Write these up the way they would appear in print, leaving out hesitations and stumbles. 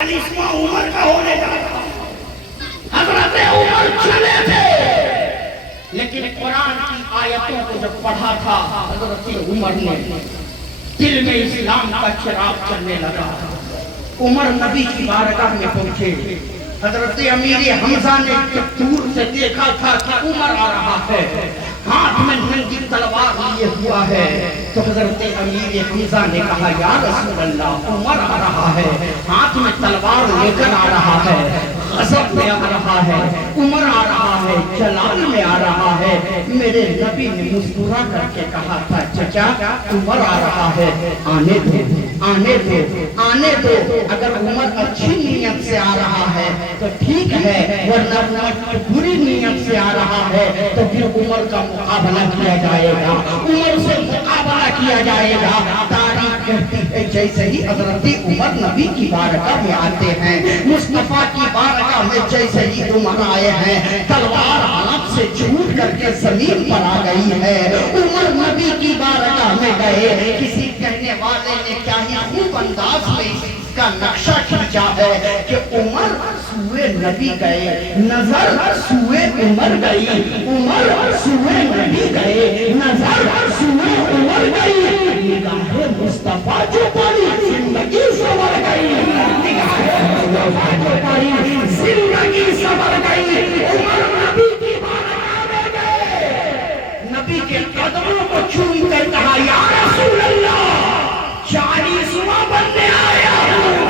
40واں عمر کا ہونے جا رہا حضرت عمر چلے تھے، لیکن قرآن کی آیتوں کو جب پڑھا تھا حضرت عمر نے دل میں اسلام کا چراغ چلنے لگا۔ عمر نبی کی بارگاہ میں پہنچے، حضرت امیر حمزہ نے جب دور سے دیکھا تھا کہ عمر آ رہا ہے، ہاتھ میں ننگی تلوار لیے ہوا ہے، تو حضرت امیر حمزہ نے کہا یا رسول اللہ عمر آ رہا ہے، ہاتھ میں تلوار لے کر آ رہا ہے، غضب میں آ رہا ہے، عمر آ رہا ہے، جلال میں آ رہا ہے۔ میرے نبی نے مسکرا کر کے کہا تھا چچا عمر آ رہا ہے، آنے دو آنے دو آنے دو، اگر عمر اچھی نیت سے آ رہا ہے تو ٹھیک ہے، ورنہ عمر بری نیت سے آ رہا ہے تو پھر عمر کا مقابلہ کیا جائے گا، عمر سے مقابلہ کیا جائے گا۔ تاریخ کہتی ہے جیسے ہی حضرت عمر نبی کی بارگاہ میں آتے ہیں، مصطفیٰ کی بارگاہ میں جیسے ہی عمر آئے ہیں، تلوار ہاتھ سے چھوٹ کر کے زمین پر آ گئی ہے۔ عمر نبی کی بارگاہ میں گئے، کسی کہنے والے نے کیا ہی خوب انداز میں اس کا نقشہ کھینچا ہے کہ عمر سوئے نبی گئے، نظر سوئے عمر گئی، عمر سوئے نبی گئے، نظر سوئے عمر گئی، نگاہ مصطفیٰ جو پڑی زندگی سنور گئی، نگاہ مصطفیٰ جو پڑی زندگی سنور گئی۔ عمر نبی کی بارگاہ میں گئے، نبی کے قدموں کو چوم کر کہا یا رسول اللہ 40واں بننے آیا ہوں،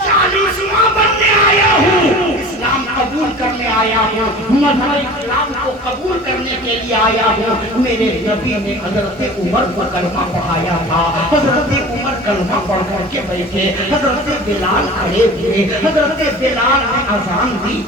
40واں بننے آیا ہوں، اسلام قبول کرنے آیا ہوں، مذہب اسلام کو قبول کرنے کے لیے آیا ہوں۔ میرے نبی نے حضرت عمر کو کلمہ پڑھایا تھا، حضرت عمر کلمہ پڑھ کر کے بیٹھے، حضرت بلال کھڑے ہوئے، حضرت بلال نے اذان دی،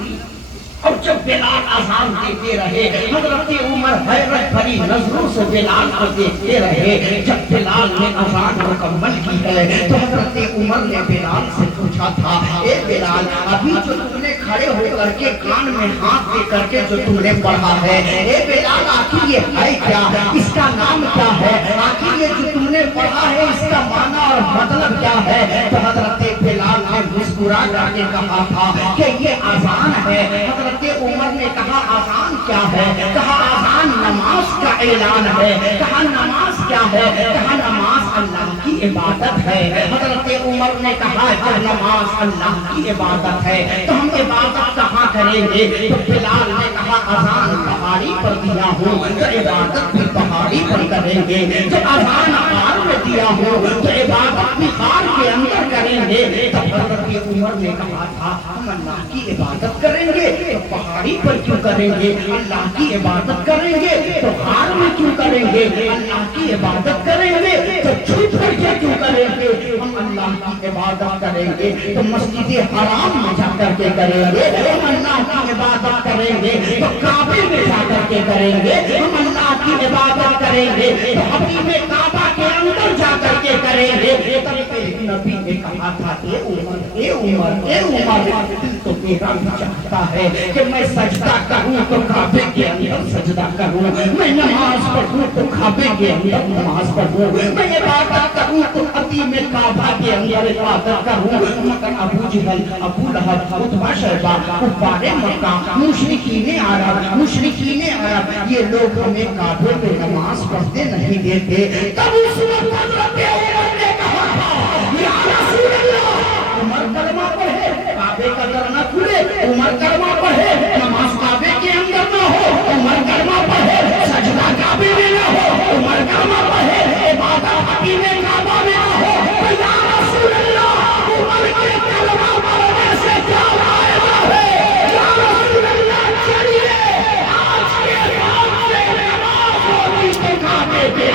اور جب بلال اذان دیتے رہے حضرت عمر حیرت بھری نظروں سے بلال کو دیکھتے رہے۔ جب بلال نے اذان مکمل کی ہے تو حضرت عمر نے بلال سے پوچھا تھا اے بلال ابھی جو تم نے کھڑے ہو کر کے کان میں ہاتھ دے کر کے جو تم نے پڑھا ہے، اے بلال آخر یہ ہے کیا، اس کا نام کیا ہے، آخر یہ جو تم نے پڑھا ہے اس کا معنی اور مطلب کیا ہے؟ تو حضرت بلال نے مسکرا کر کے کہا تھا کہ یہ اذان ہے۔ حضرت عمر نے کہا اذان کیا ہے؟ کہا اذان نماز کا اعلان ہے۔ کہا نماز کیا ہے؟ کہا نماز اللہ کی عبادت ہے۔ حضرت عمر نے کہا کہ نماز اللہ کی عبادت ہے تو ہم عبادت کہاں کریں گے؟ تو بلال نے کہا اذان پہاڑی پر دیا ہوں تو عبادت بھی پہاڑی پر کریں گے، جب اذان غار میں دیا ہوں تو عبادت بھی غار کے اندر کریں گے۔ تب حضرت عمر نے کہا تھا ہم اللہ کی عبادت کریں گے تو پہاڑی پر کیوں کریں گے، اللہ کی عبادت کریں گے تو غار میں کیوں کریں گے، اللہ کی عبادت کریں گے تو چھپ کر کے کیوں کریں گے، ہم اللہ کی عبادت کریں گے تو مسجد حرام میں جا کر کے کریں گے، ہم اللہ کی عبادت کریں گے تو کعبے میں جا کر کے کریں گے، ہم اللہ کی عبادت کریں گے تو حبیب کعبہ کے اندر جا کر کے کریں گے۔ تب نبی نے کہا تھا اے عمر اے عمر اے عمر، دل تو میرا بھی چاہتا ہے کہ میں سجدہ کروں تو کعبے کے اندر سجدہ کروں، میں نماز پڑھوں تو کعبے کے اندر نماز پڑھوں، میں عبادت کروں تو حتیم کعبہ کے اندر عبادت کروں۔ مگر ابو جہل ابو لہب عتبہ شیبہ کفار مکہ مشرکین عرب یہ لوگ ہمیں کعبے پہ نماز پڑھتے نہیں دیتے۔ تب اس وقت حضرت عمر نے کہا یا رسول اللہ عمر کلمہ پڑھے کعبے کا در نہ کھلے، عمر کلمہ پڑھے نماز کعبے کے اندر نہ ہو، عمر کلمہ پڑھے سجدہ کعبے میں نہ ہو، عمر کلمہ پڑھے عبادت حتیم کعبہ میں نہ ہو، یا رسول اللہ عمر کے کلمہ پڑھنے سے کیا فائدہ ہے؟ یا رسول اللہ چلیے آج کے بعد سے نماز ہوگی تو کعبے کے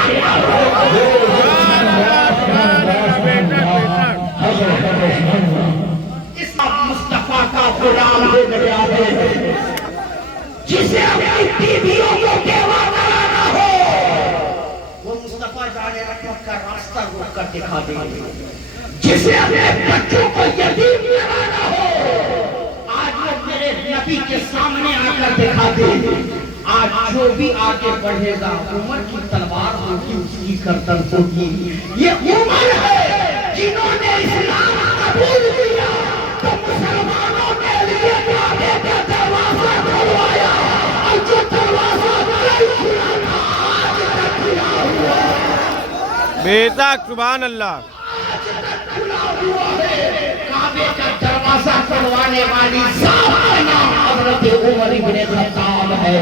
مصطفیٰ کا غلام ہو گیا ہے جسے اپنی بیویوں کو بیوہ کرانا ہو، وہ مصطفیٰ جانے رحمت کا راستہ روک کر دکھا دیں گے، جسے اپنے بچوں کو یتیم کرانا ہو آج وہ میرے نبی کے سامنے آ کر دکھا دیں گے۔ آج جو بھی آگے بڑھے گا عمر کی تلوار ہوگی، اس کی گردن ہوگی۔ یہ عمر ہے جنہوں نے اسلام بے شک سبحان اللہ. کھلا ہوا ہے کعبے کا دروازہ کھلوانے والی ذات کا نام حضرت عمر بن خطاب ہے.